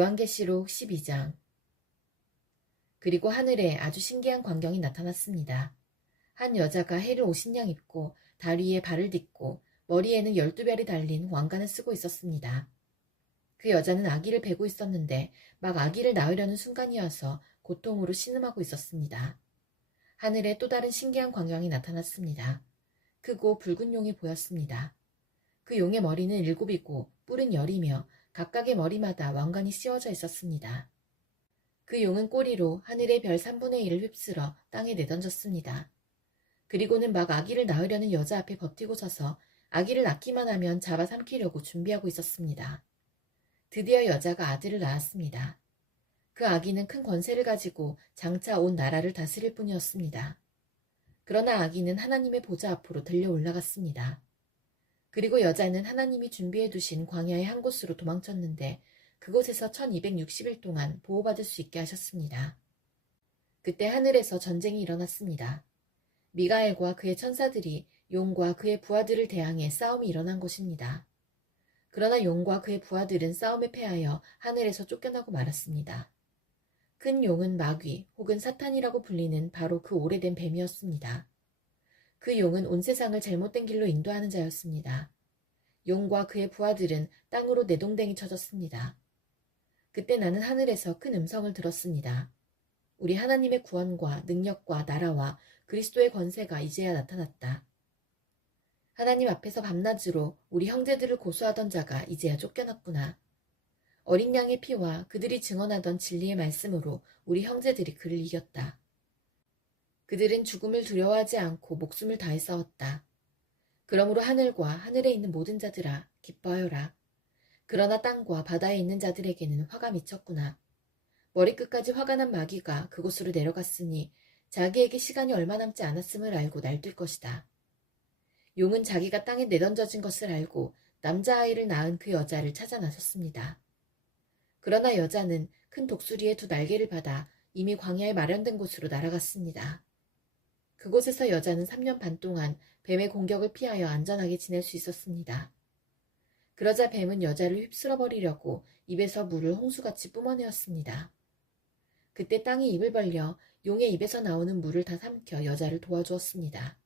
요한계시록 12장. 그리고 하늘에 아주 신기한 광경이 나타났습니다. 한 여자가 해를 50냥 입고 다리에 발을 딛고 머리에는 12별이 달린 왕관을 쓰고 있었습니다. 그 여자는 아기를 베고 있었는데 막 아기를 낳으려는 순간이어서 고통으로 신음하고 있었습니다. 하늘에 또 다른 신기한 광경이 나타났습니다. 크고 붉은 용이 보였습니다. 그 용의 머리는 7이고 뿔은 10이며 각각의 머리마다 왕관이 씌워져 있었습니다. 그 용은 꼬리로 하늘의 별 3분의 1을 휩쓸어 땅에 내던졌습니다. 그리고는 막 아기를 낳으려는 여자 앞에 버티고 서서 아기를 낳기만 하면 잡아삼키려고 준비하고 있었습니다. 드디어 여자가 아들을 낳았습니다. 그 아기는 큰 권세를 가지고 장차 온 나라를 다스릴 뿐이었습니다. 그러나 아기는 하나님의 보좌 앞으로 들려 올라갔습니다. 그리고 여자는 하나님이 준비해 두신 광야의 한 곳으로 도망쳤는데 그곳에서 1260일 동안 보호받을 수 있게 하셨습니다. 그때 하늘에서 전쟁이 일어났습니다. 미가엘과 그의 천사들이 용과 그의 부하들을 대항해 싸움이 일어난 것입니다. 그러나 용과 그의 부하들은 싸움에 패하여 하늘에서 쫓겨나고 말았습니다. 큰 용은 마귀 혹은 사탄이라고 불리는 바로 그 오래된 뱀이었습니다. 그 용은 온 세상을 잘못된 길로 인도하는 자였습니다. 용과 그의 부하들은 땅으로 내동댕이 쳐졌습니다. 그때 나는 하늘에서 큰 음성을 들었습니다. 우리 하나님의 구원과 능력과 나라와 그리스도의 권세가 이제야 나타났다. 하나님 앞에서 밤낮으로 우리 형제들을 고소하던 자가 이제야 쫓겨났구나. 어린 양의 피와 그들이 증언하던 진리의 말씀으로 우리 형제들이 그를 이겼다. 그들은 죽음을 두려워하지 않고 목숨을 다해 싸웠다. 그러므로 하늘과 하늘에 있는 모든 자들아 기뻐하여라. 그러나 땅과 바다에 있는 자들에게는 화가 미쳤구나. 머리끝까지 화가 난 마귀가 그곳으로 내려갔으니 자기에게 시간이 얼마 남지 않았음을 알고 날뛸 것이다. 용은 자기가 땅에 내던져진 것을 알고 남자아이를 낳은 그 여자를 찾아 나섰습니다. 그러나 여자는 큰 독수리의 2 날개를 받아 이미 광야에 마련된 곳으로 날아갔습니다. 그곳에서 여자는 3년 반 동안 뱀의 공격을 피하여 안전하게 지낼 수 있었습니다. 그러자 뱀은 여자를 휩쓸어 버리려고 입에서 물을 홍수같이 뿜어내었습니다. 그때 땅이 입을 벌려 용의 입에서 나오는 물을 다 삼켜 여자를 도와주었습니다.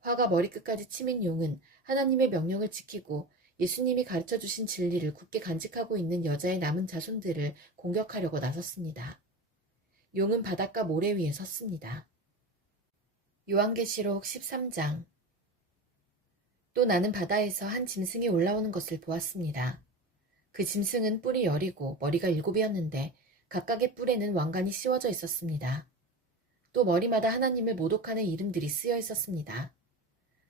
화가 머리끝까지 치민 용은 하나님의 명령을 지키고 예수님이 가르쳐주신 진리를 굳게 간직하고 있는 여자의 남은 자손들을 공격하려고 나섰습니다. 용은 바닷가 모래 위에 섰습니다. 요한계시록 13장. 또 나는 바다에서 한 짐승이 올라오는 것을 보았습니다. 그 짐승은 뿔이 10이고 머리가 7이었는데 각각의 뿔에는 왕관이 씌워져 있었습니다. 또 머리마다 하나님을 모독하는 이름들이 쓰여 있었습니다.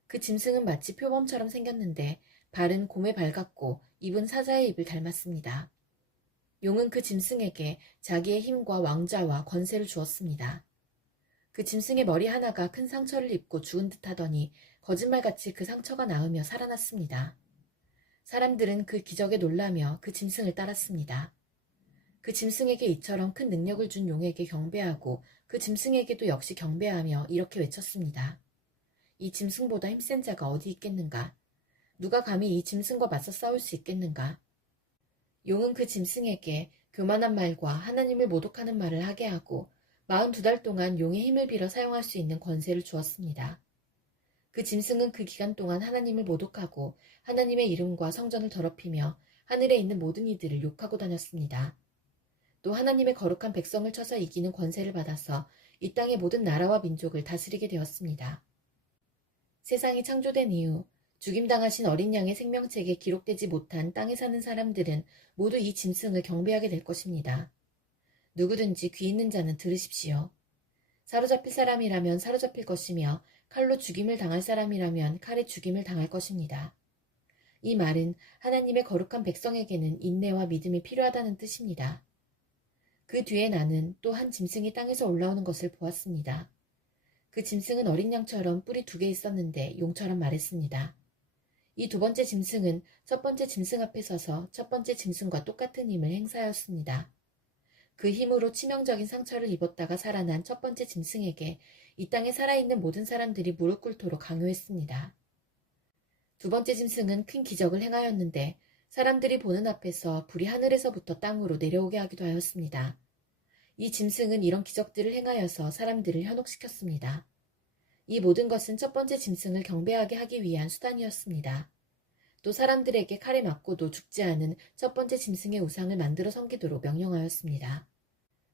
그 짐승은 마치 표범처럼 생겼는데 발은 곰의 발 같고 입은 사자의 입을 닮았습니다. 용은 그 짐승에게 자기의 힘과 왕좌와 권세를 주었습니다. 그 짐승의 머리 하나가 큰 상처를 입고 죽은 듯 하더니 거짓말같이 그 상처가 나으며 살아났습니다. 사람들은 그 기적에 놀라며 그 짐승을 따랐습니다. 그 짐승에게 이처럼 큰 능력을 준 용에게 경배하고 그 짐승에게도 역시 경배하며 이렇게 외쳤습니다. 이 짐승보다 힘센 자가 어디 있겠는가? 누가 감히 이 짐승과 맞서 싸울 수 있겠는가? 용은 그 짐승에게 교만한 말과 하나님을 모독하는 말을 하게 하고 42달 동안 용의 힘을 빌어 사용할 수 있는 권세를 주었습니다. 그 짐승은 그 기간 동안 하나님을 모독하고 하나님의 이름과 성전을 더럽히며 하늘에 있는 모든 이들을 욕하고 다녔습니다. 또 하나님의 거룩한 백성을 쳐서 이기는 권세를 받아서 이 땅의 모든 나라와 민족을 다스리게 되었습니다. 세상이 창조된 이후 죽임당하신 어린 양의 생명책에 기록되지 못한 땅에 사는 사람들은 모두 이 짐승을 경배하게 될 것입니다. 누구든지 귀 있는 자는 들으십시오. 사로잡힐 사람이라면 사로잡힐 것이며 칼로 죽임을 당할 사람이라면 칼에 죽임을 당할 것입니다. 이 말은 하나님의 거룩한 백성에게는 인내와 믿음이 필요하다는 뜻입니다. 그 뒤에 나는 또 한 짐승이 땅에서 올라오는 것을 보았습니다. 그 짐승은 어린 양처럼 뿔이 2개 있었는데 용처럼 말했습니다. 이 2번째 짐승은 첫 번째 짐승 앞에 서서 첫 번째 짐승과 똑같은 힘을 행사하였습니다. 그 힘으로 치명적인 상처를 입었다가 살아난 첫 번째 짐승에게 이 땅에 살아있는 모든 사람들이 무릎 꿇도록 강요했습니다. 2번째 짐승은 큰 기적을 행하였는데 사람들이 보는 앞에서 불이 하늘에서부터 땅으로 내려오게 하기도 하였습니다. 이 짐승은 이런 기적들을 행하여서 사람들을 현혹시켰습니다. 이 모든 것은 첫 번째 짐승을 경배하게 하기 위한 수단이었습니다. 또 사람들에게 칼에 맞고도 죽지 않은 첫 번째 짐승의 우상을 만들어 섬기도록 명령하였습니다.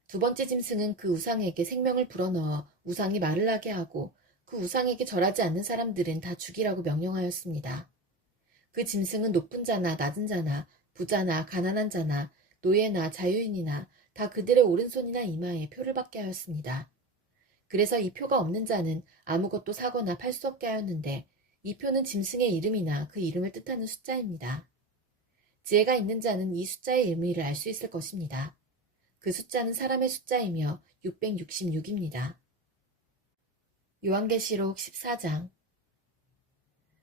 두 번째 짐승은 그 우상에게 생명을 불어넣어 우상이 말을 하게 하고 그 우상에게 절하지 않는 사람들은 다 죽이라고 명령하였습니다. 그 짐승은 높은 자나 낮은 자나 부자나 가난한 자나 노예나 자유인이나 다 그들의 오른손이나 이마에 표를 받게 하였습니다. 그래서 이 표가 없는 자는 아무것도 사거나 팔 수 없게 하였는데 이 표는 짐승의 이름이나 그 이름을 뜻하는 숫자입니다. 지혜가 있는 자는 이 숫자의 의미를 알 수 있을 것입니다. 그 숫자는 사람의 숫자이며 666입니다. 요한계시록 14장.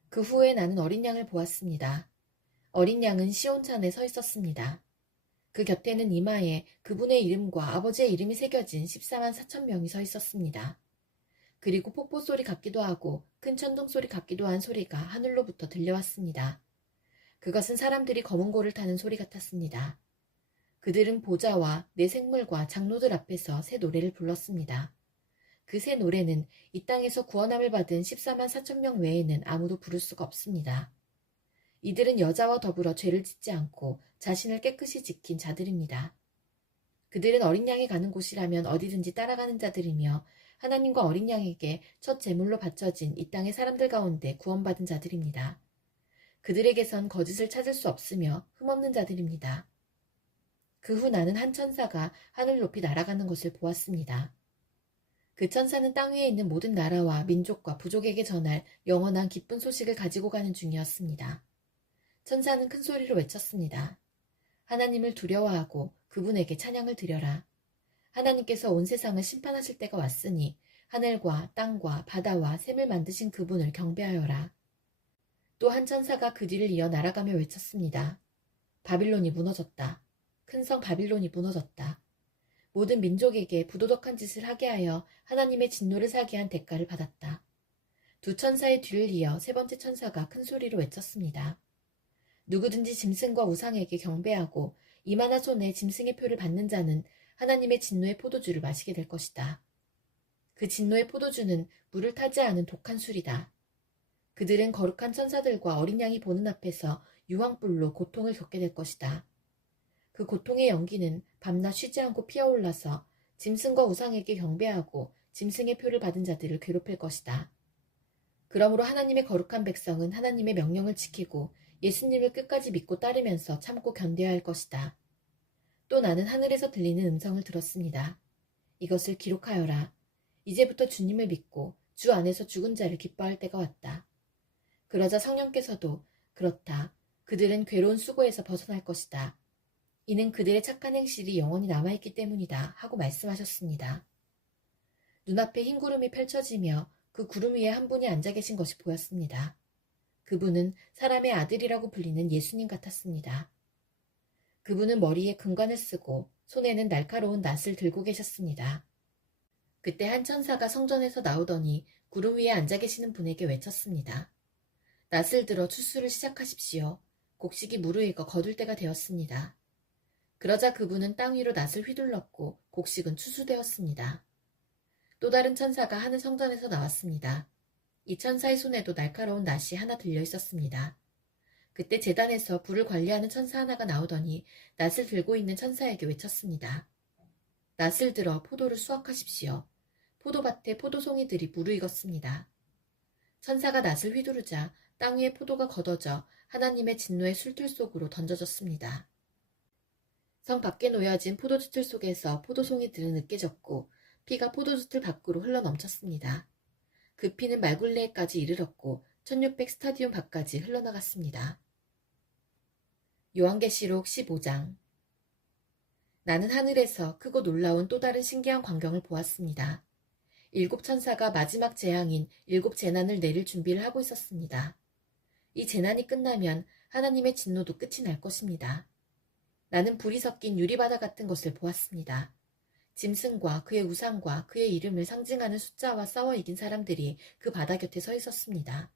그 후에 나는 어린 양을 보았습니다. 어린 양은 시온산에 서 있었습니다. 그 곁에는 이마에 그분의 이름과 아버지의 이름이 새겨진 14만 4천 명이 서 있었습니다. 그리고 폭포 소리 같기도 하고 큰 천둥 소리 같기도 한 소리가 하늘로부터 들려왔습니다. 그것은 사람들이 검은 고를 타는 소리 같았습니다. 그들은 보좌와 네 생물과 장로들 앞에서 새 노래를 불렀습니다. 그 새 노래는 이 땅에서 구원함을 받은 14만 4천 명 외에는 아무도 부를 수가 없습니다. 이들은 여자와 더불어 죄를 짓지 않고 자신을 깨끗이 지킨 자들입니다. 그들은 어린 양이 가는 곳이라면 어디든지 따라가는 자들이며 하나님과 어린 양에게 첫 제물로 바쳐진 이 땅의 사람들 가운데 구원받은 자들입니다. 그들에게선 거짓을 찾을 수 없으며 흠없는 자들입니다. 그 후 나는 한 천사가 하늘 높이 날아가는 것을 보았습니다. 그 천사는 땅 위에 있는 모든 나라와 민족과 부족에게 전할 영원한 기쁜 소식을 가지고 가는 중이었습니다. 천사는 큰 소리로 외쳤습니다. 하나님을 두려워하고 그분에게 찬양을 드려라. 하나님께서 온 세상을 심판하실 때가 왔으니 하늘과 땅과 바다와 샘을 만드신 그분을 경배하여라. 또 한 천사가 그 뒤를 이어 날아가며 외쳤습니다. 바빌론이 무너졌다. 큰 성 바빌론이 무너졌다. 모든 민족에게 부도덕한 짓을 하게 하여 하나님의 진노를 사게 한 대가를 받았다. 두 천사의 뒤를 이어 세 번째 천사가 큰 소리로 외쳤습니다. 누구든지 짐승과 우상에게 경배하고 이마나 손에 짐승의 표를 받는 자는 하나님의 진노의 포도주를 마시게 될 것이다. 그 진노의 포도주는 물을 타지 않은 독한 술이다. 그들은 거룩한 천사들과 어린 양이 보는 앞에서 유황불로 고통을 겪게 될 것이다. 그 고통의 연기는 밤낮 쉬지 않고 피어올라서 짐승과 우상에게 경배하고 짐승의 표를 받은 자들을 괴롭힐 것이다. 그러므로 하나님의 거룩한 백성은 하나님의 명령을 지키고 예수님을 끝까지 믿고 따르면서 참고 견뎌야 할 것이다. 또 나는 하늘에서 들리는 음성을 들었습니다. 이것을 기록하여라. 이제부터 주님을 믿고 주 안에서 죽은 자를 기뻐할 때가 왔다. 그러자 성령께서도 그렇다. 그들은 괴로운 수고에서 벗어날 것이다. 이는 그들의 착한 행실이 영원히 남아있기 때문이다 하고 말씀하셨습니다. 눈앞에 흰 구름이 펼쳐지며 그 구름 위에 한 분이 앉아 계신 것이 보였습니다. 그분은 사람의 아들이라고 불리는 예수님 같았습니다. 그분은 머리에 금관을 쓰고 손에는 날카로운 낫을 들고 계셨습니다. 그때 한 천사가 성전에서 나오더니 구름 위에 앉아 계시는 분에게 외쳤습니다. 낫을 들어 추수를 시작하십시오. 곡식이 무르익어 거둘 때가 되었습니다. 그러자 그분은 땅 위로 낫을 휘둘렀고 곡식은 추수되었습니다. 또 다른 천사가 하늘 성전에서 나왔습니다. 이 천사의 손에도 날카로운 낫이 하나 들려 있었습니다. 그때 제단에서 불을 관리하는 천사 하나가 나오더니 낫을 들고 있는 천사에게 외쳤습니다. 낫을 들어 포도를 수확하십시오. 포도밭에 포도송이들이 무르익었습니다. 천사가 낫을 휘두르자 땅 위에 포도가 걷어져 하나님의 진노의 술틀 속으로 던져졌습니다. 성 밖에 놓여진 포도주틀 속에서 포도송이들은 으깨졌고 피가 포도주틀 밖으로 흘러넘쳤습니다. 그 피는 말굴레에까지 이르렀고 1600 스타디움 밖까지 흘러나갔습니다. 요한계시록 15장. 나는 하늘에서 크고 놀라운 또 다른 신기한 광경을 보았습니다. 7 천사가 마지막 재앙인 7 재난을 내릴 준비를 하고 있었습니다. 이 재난이 끝나면 하나님의 진노도 끝이 날 것입니다. 나는 불이 섞인 유리바다 같은 것을 보았습니다. 짐승과 그의 우상과 그의 이름을 상징하는 숫자와 싸워 이긴 사람들이 그 바다 곁에 서 있었습니다.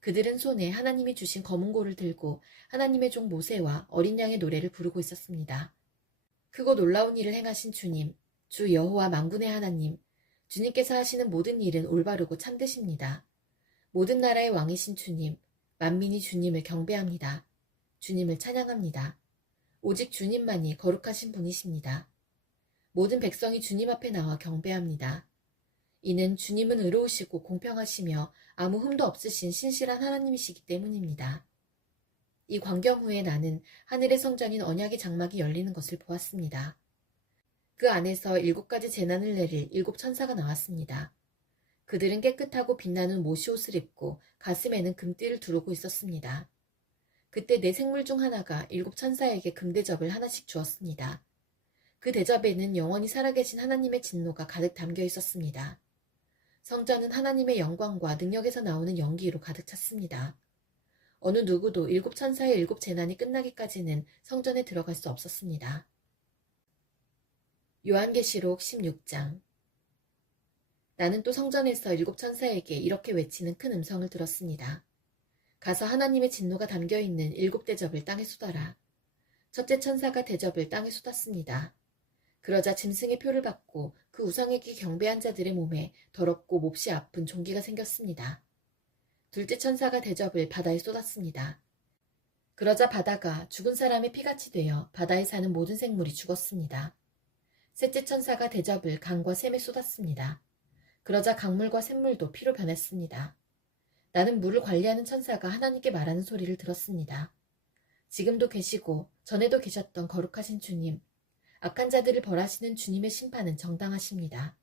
그들은 손에 하나님이 주신 검은고를 들고 하나님의 종 모세와 어린 양의 노래를 부르고 있었습니다. 크고 놀라운 일을 행하신 주님, 주 여호와 만군의 하나님, 주님께서 하시는 모든 일은 올바르고 참되십니다. 모든 나라의 왕이신 주님, 만민이 주님을 경배합니다. 주님을 찬양합니다. 오직 주님만이 거룩하신 분이십니다. 모든 백성이 주님 앞에 나와 경배합니다. 이는 주님은 의로우시고 공평하시며 아무 흠도 없으신 신실한 하나님이시기 때문입니다. 이 광경 후에 나는 하늘의 성전인 언약의 장막이 열리는 것을 보았습니다. 그 안에서 7가지 재난을 내릴 7천사가 나왔습니다. 그들은 깨끗하고 빛나는 모시옷을 입고 가슴에는 금띠를 두르고 있었습니다. 그때 네 생물 중 하나가 7천사에게 금대접을 하나씩 주었습니다. 그 대접에는 영원히 살아계신 하나님의 진노가 가득 담겨 있었습니다. 성전은 하나님의 영광과 능력에서 나오는 연기로 가득 찼습니다. 어느 누구도 7천사의 7재난이 끝나기까지는 성전에 들어갈 수 없었습니다. 요한계시록 16장. 나는 또 성전에서 7천사에게 이렇게 외치는 큰 음성을 들었습니다. 가서 하나님의 진노가 담겨있는 7대접을 땅에 쏟아라. 첫째 천사가 대접을 땅에 쏟았습니다. 그러자 짐승의 표를 받고 그 우상에게 경배한 자들의 몸에 더럽고 몹시 아픈 종기가 생겼습니다. 둘째 천사가 대접을 바다에 쏟았습니다. 그러자 바다가 죽은 사람의 피같이 되어 바다에 사는 모든 생물이 죽었습니다. 셋째 천사가 대접을 강과 샘에 쏟았습니다. 그러자 강물과 샘물도 피로 변했습니다. 나는 물을 관리하는 천사가 하나님께 말하는 소리를 들었습니다. 지금도 계시고 전에도 계셨던 거룩하신 주님, 악한 자들을 벌하시는 주님의 심판은 정당하십니다.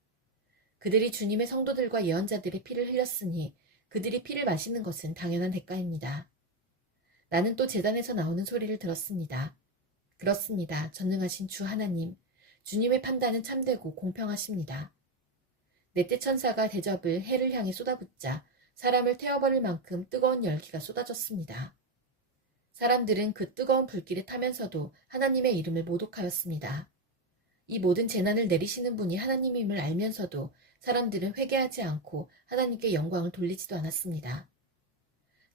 그들이 주님의 성도들과 예언자들의 피를 흘렸으니 그들이 피를 마시는 것은 당연한 대가입니다. 나는 또 제단에서 나오는 소리를 들었습니다. 그렇습니다. 전능하신 주 하나님, 주님의 판단은 참되고 공평하십니다. 넷째 천사가 대접을 해를 향해 쏟아붓자 사람을 태워버릴 만큼 뜨거운 열기가 쏟아졌습니다. 사람들은 그 뜨거운 불길에 타면서도 하나님의 이름을 모독하였습니다. 이 모든 재난을 내리시는 분이 하나님임을 알면서도 사람들은 회개하지 않고 하나님께 영광을 돌리지도 않았습니다.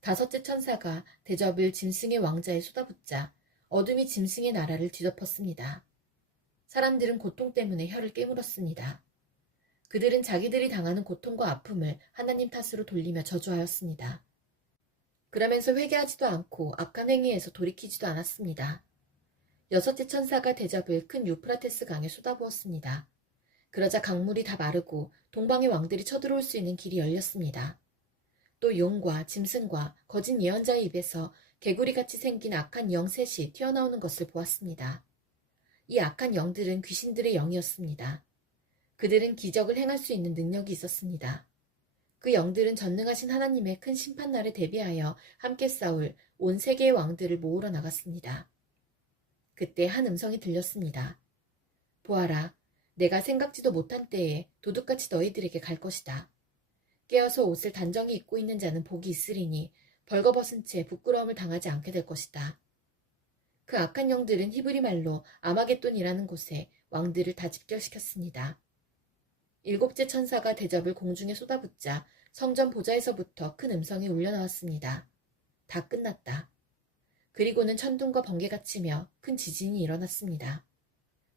다섯째 천사가 대접을 짐승의 왕자에 쏟아붓자 어둠이 짐승의 나라를 뒤덮었습니다. 사람들은 고통 때문에 혀를 깨물었습니다. 그들은 자기들이 당하는 고통과 아픔을 하나님 탓으로 돌리며 저주하였습니다. 그러면서 회개하지도 않고 악한 행위에서 돌이키지도 않았습니다. 여섯째 천사가 대접을 큰 유프라테스 강에 쏟아부었습니다. 그러자 강물이 다 마르고 동방의 왕들이 쳐들어올 수 있는 길이 열렸습니다. 또 용과 짐승과 거짓 예언자의 입에서 개구리같이 생긴 악한 영 셋이 튀어나오는 것을 보았습니다. 이 악한 영들은 귀신들의 영이었습니다. 그들은 기적을 행할 수 있는 능력이 있었습니다. 그 영들은 전능하신 하나님의 큰 심판날에 대비하여 함께 싸울 온 세계의 왕들을 모으러 나갔습니다. 그때 한 음성이 들렸습니다. 보아라, 내가 생각지도 못한 때에 도둑같이 너희들에게 갈 것이다. 깨어서 옷을 단정히 입고 있는 자는 복이 있으리니 벌거벗은 채 부끄러움을 당하지 않게 될 것이다. 그 악한 영들은 히브리 말로 아마겟돈이라는 곳에 왕들을 다 집결시켰습니다. 7째 천사가 대접을 공중에 쏟아붓자 성전 보좌에서부터 큰 음성이 울려나왔습니다. 다 끝났다. 그리고는 천둥과 번개가 치며 큰 지진이 일어났습니다.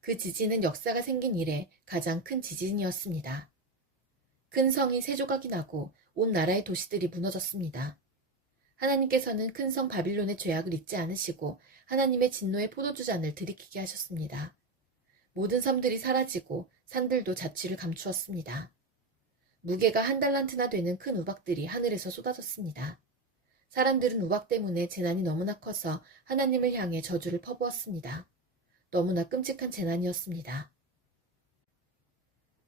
그 지진은 역사가 생긴 이래 가장 큰 지진이었습니다. 큰 성이 세 조각이 나고 온 나라의 도시들이 무너졌습니다. 하나님께서는 큰 성 바빌론의 죄악을 잊지 않으시고 하나님의 진노의 포도주잔을 들이키게 하셨습니다. 모든 섬들이 사라지고 산들도 자취를 감추었습니다. 무게가 1달란트나 되는 큰 우박들이 하늘에서 쏟아졌습니다. 사람들은 우박 때문에 재난이 너무나 커서 하나님을 향해 저주를 퍼부었습니다. 너무나 끔찍한 재난이었습니다.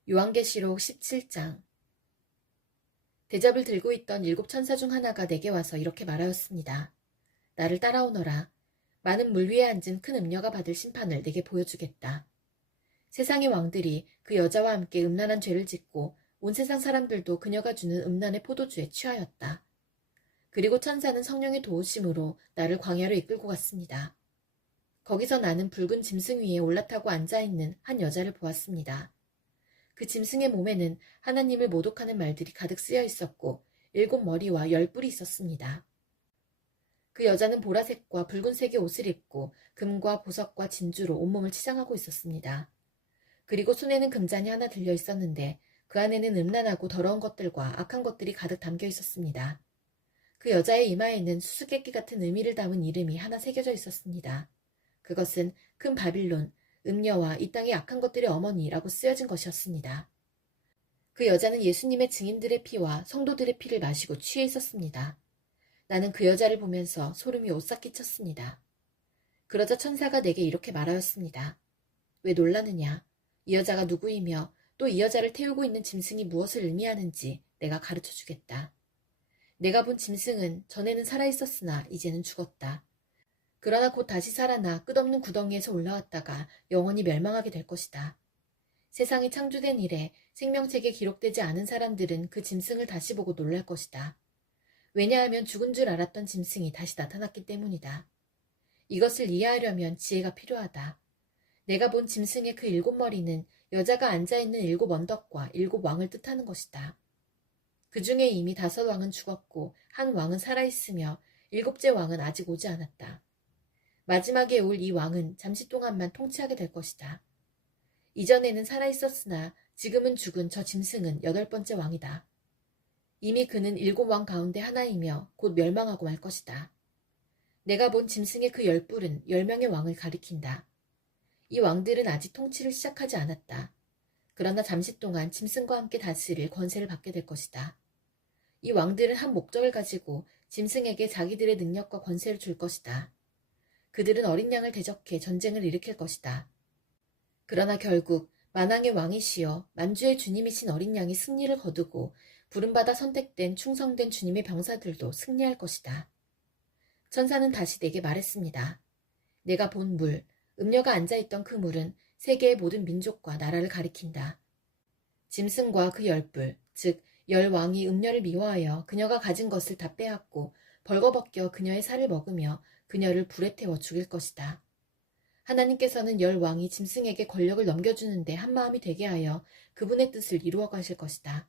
요한계시록 17장. 대접을 들고 있던 7천사 중 하나가 내게 와서 이렇게 말하였습니다. 나를 따라오너라. 많은 물 위에 앉은 큰 음녀가 받을 심판을 내게 보여주겠다. 세상의 왕들이 그 여자와 함께 음란한 죄를 짓고 온 세상 사람들도 그녀가 주는 음란의 포도주에 취하였다. 그리고 천사는 성령의 도우심으로 나를 광야로 이끌고 갔습니다. 거기서 나는 붉은 짐승 위에 올라타고 앉아있는 한 여자를 보았습니다. 그 짐승의 몸에는 하나님을 모독하는 말들이 가득 쓰여 있었고 7머리와 10뿔이 있었습니다. 그 여자는 보라색과 붉은색의 옷을 입고 금과 보석과 진주로 온몸을 치장하고 있었습니다. 그리고 손에는 금잔이 하나 들려 있었는데 그 안에는 음란하고 더러운 것들과 악한 것들이 가득 담겨 있었습니다. 그 여자의 이마에는 수수께끼 같은 의미를 담은 이름이 하나 새겨져 있었습니다. 그것은 큰 바빌론, 음녀와 이 땅의 악한 것들의 어머니라고 쓰여진 것이었습니다. 그 여자는 예수님의 증인들의 피와 성도들의 피를 마시고 취해 있었습니다. 나는 그 여자를 보면서 소름이 오싹 끼쳤습니다. 그러자 천사가 내게 이렇게 말하였습니다. 왜 놀라느냐? 이 여자가 누구이며 또 이 여자를 태우고 있는 짐승이 무엇을 의미하는지 내가 가르쳐 주겠다. 내가 본 짐승은 전에는 살아있었으나 이제는 죽었다. 그러나 곧 다시 살아나 끝없는 구덩이에서 올라왔다가 영원히 멸망하게 될 것이다. 세상이 창조된 이래 생명책에 기록되지 않은 사람들은 그 짐승을 다시 보고 놀랄 것이다. 왜냐하면 죽은 줄 알았던 짐승이 다시 나타났기 때문이다. 이것을 이해하려면 지혜가 필요하다. 내가 본 짐승의 그 7머리는 여자가 앉아있는 7 언덕과 7 왕을 뜻하는 것이다. 그 중에 이미 5 왕은 죽었고 1 왕은 살아있으며 7째 왕은 아직 오지 않았다. 마지막에 올 이 왕은 잠시 동안만 통치하게 될 것이다. 이전에는 살아있었으나 지금은 죽은 저 짐승은 8번째 왕이다. 이미 그는 7 왕 가운데 하나이며 곧 멸망하고 말 것이다. 내가 본 짐승의 그 10뿔은 10명의 왕을 가리킨다. 이 왕들은 아직 통치를 시작하지 않았다. 그러나 잠시 동안 짐승과 함께 다스릴 권세를 받게 될 것이다. 이 왕들은 한 목적을 가지고 짐승에게 자기들의 능력과 권세를 줄 것이다. 그들은 어린 양을 대적해 전쟁을 일으킬 것이다. 그러나 결국 만왕의 왕이시여 만주의 주님이신 어린 양이 승리를 거두고 부름받아 선택된 충성된 주님의 병사들도 승리할 것이다. 천사는 다시 내게 말했습니다. 내가 본 물, 음녀가 앉아있던 그 물은 세계의 모든 민족과 나라를 가리킨다. 짐승과 그 10뿔, 즉 10왕이 음녀를 미워하여 그녀가 가진 것을 다 빼앗고 벌거벗겨 그녀의 살을 먹으며 그녀를 불에 태워 죽일 것이다. 하나님께서는 10왕이 짐승에게 권력을 넘겨주는데 한마음이 되게 하여 그분의 뜻을 이루어 가실 것이다.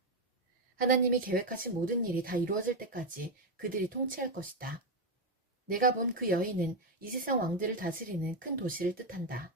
하나님이 계획하신 모든 일이 다 이루어질 때까지 그들이 통치할 것이다. 내가 본 그 여인은 이 세상 왕들을 다스리는 큰 도시를 뜻한다.